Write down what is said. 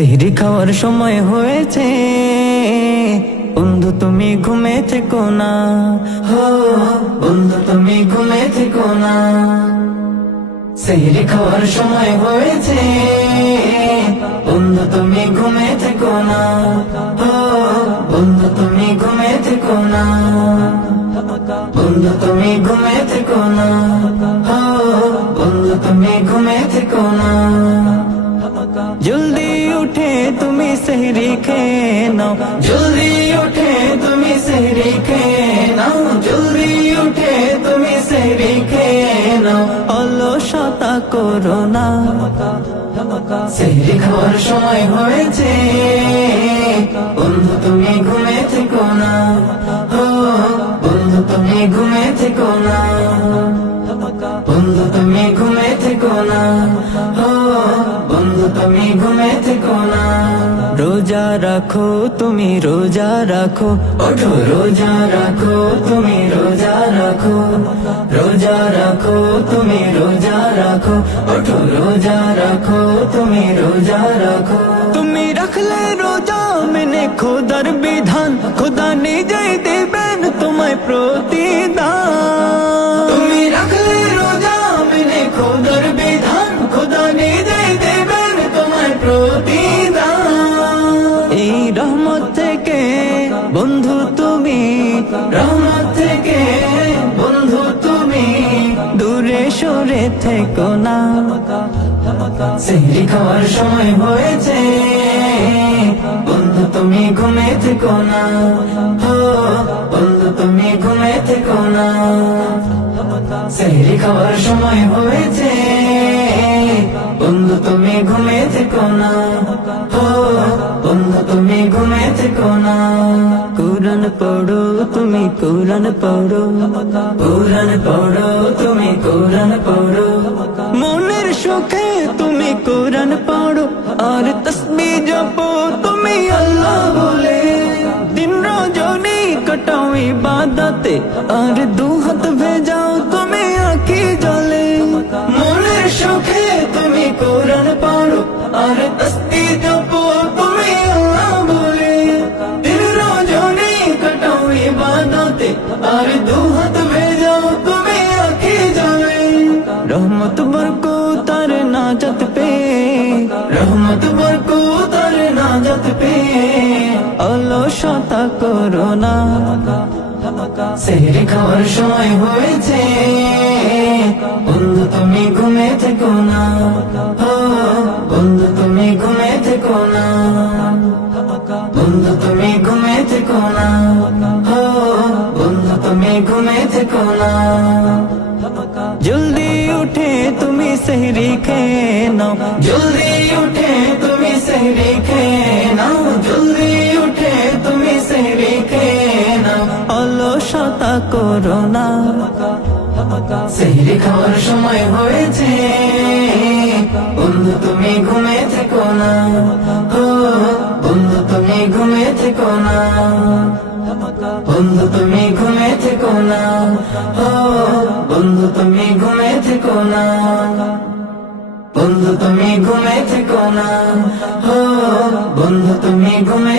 সেহরি খাওয়ার সময় হয়েছে। বন্ধু, তুমি ঘুমে থেকো না। হো বন্ধু, তুমি ঘুমে থেকো না। সেহরি খাওয়ার সময় হয়েছে। বন্ধু, তুমি ঘুমে থেকো না। হো বন্ধু, তুমি ঘুমে থেকো না। বন্ধু, তুমি ঘুমে থেকো না। সেহরি খেয়ে নাও জলদি উঠে তুমি সেহরি খেয়ে নাও জলদি উঠে তুমি সেহরি খেয়ে নাও অলসতা করো না সেহরি খাওয়ার সময় হয়েছে বন্ধু তুমি ঘুমে থেকো না বন্ধু তুমি ঘুমে থেকো না বন্ধু তুমি ঘুমে থেকো না বন্ধু তুমি ঘুমে থেকো না রাখো, তুমি রোজা রাখো। ওঠো, রোজা রাখো, তুমি রোজা রাখো। রোজা রাখো, তুমি রোজা রাখো। ওঠো, রোজা রাখো, তুমি রোজা রাখো। তুমি রাখলে রোজা মেনে খোদার বিধান। খোদা নিজেই দেবেন তোমায় প্রতিদান রহমত বন্ধু তুমি দূরে সরে থেকো না। সেহরি খাওয়ার সময় হয়েছে, বন্ধু তুমি ঘুমে থেকো না। বন্ধু তুমি ঘুমে থেকো না। সেহরি খাওয়ার সময় হয়েছে, বন্ধু তুমি ঘুমে থেকো না। তুমি ঘুমে থেকো না। কুরআন পড়ো তুমি কুরআন পড়ো। কুরআন পড়ো তুমি কুরআন পড়ো। মনের সুখে তুমি কুরআন পড়ো। আর তসবি জপো তুমি আল্লাহ বলে। দিন রজনী কাটাও ইবাদতে আর দু হাত ভেজাও তার নাজত পে, অলসতা করো না। সেহরি খাওয়ার সময় হয়েছে, বন্ধু তুমি ঘুমে থেকো না। বন্ধু তুমি ঘুমে থেকো না। বন্ধু তুমি ঘুমে থেকো না। বন্ধু তুমি ঘুমে থেকো না। জলদি উঠে তুমি সেহরি খেয়ে নাও। জলদি করো না। সেহরি খাওয়ার সময় হয়েছে। বন্ধু, তুমি ঘুমে থেকো না। বন্ধু, তুমি ঘুমে থেকো না। বন্ধু, তুমি ঘুমে থেকো না। বন্ধু, তুমি ঘুমে থেকো না। বন্ধু, তুমি ঘুমে থেকো না। বন্ধু, তুমি ঘুমে